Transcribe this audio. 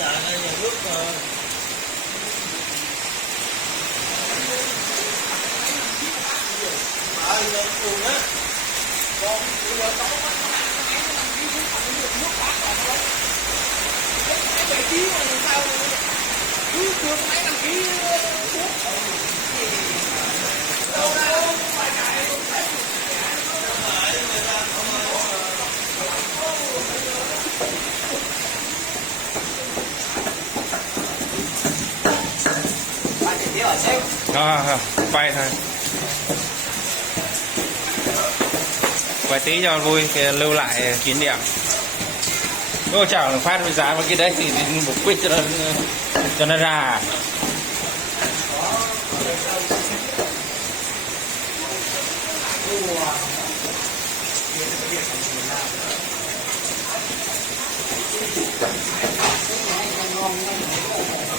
Dạ, đây nhà nước lên trường á. Con bây giờ có mấy cái đăng ký nước mà nó được nước phát là thôi. Cái vị trí mà làm sao cứ chưa mấy đăng ký thuốc. Đâu đâu phải chạy luôn. Quay thôi, quay tí cho vui, lưu lại kỷ niệm. Cô chẳng phát với giá vào cái đấy thì mục đích cho nó ra.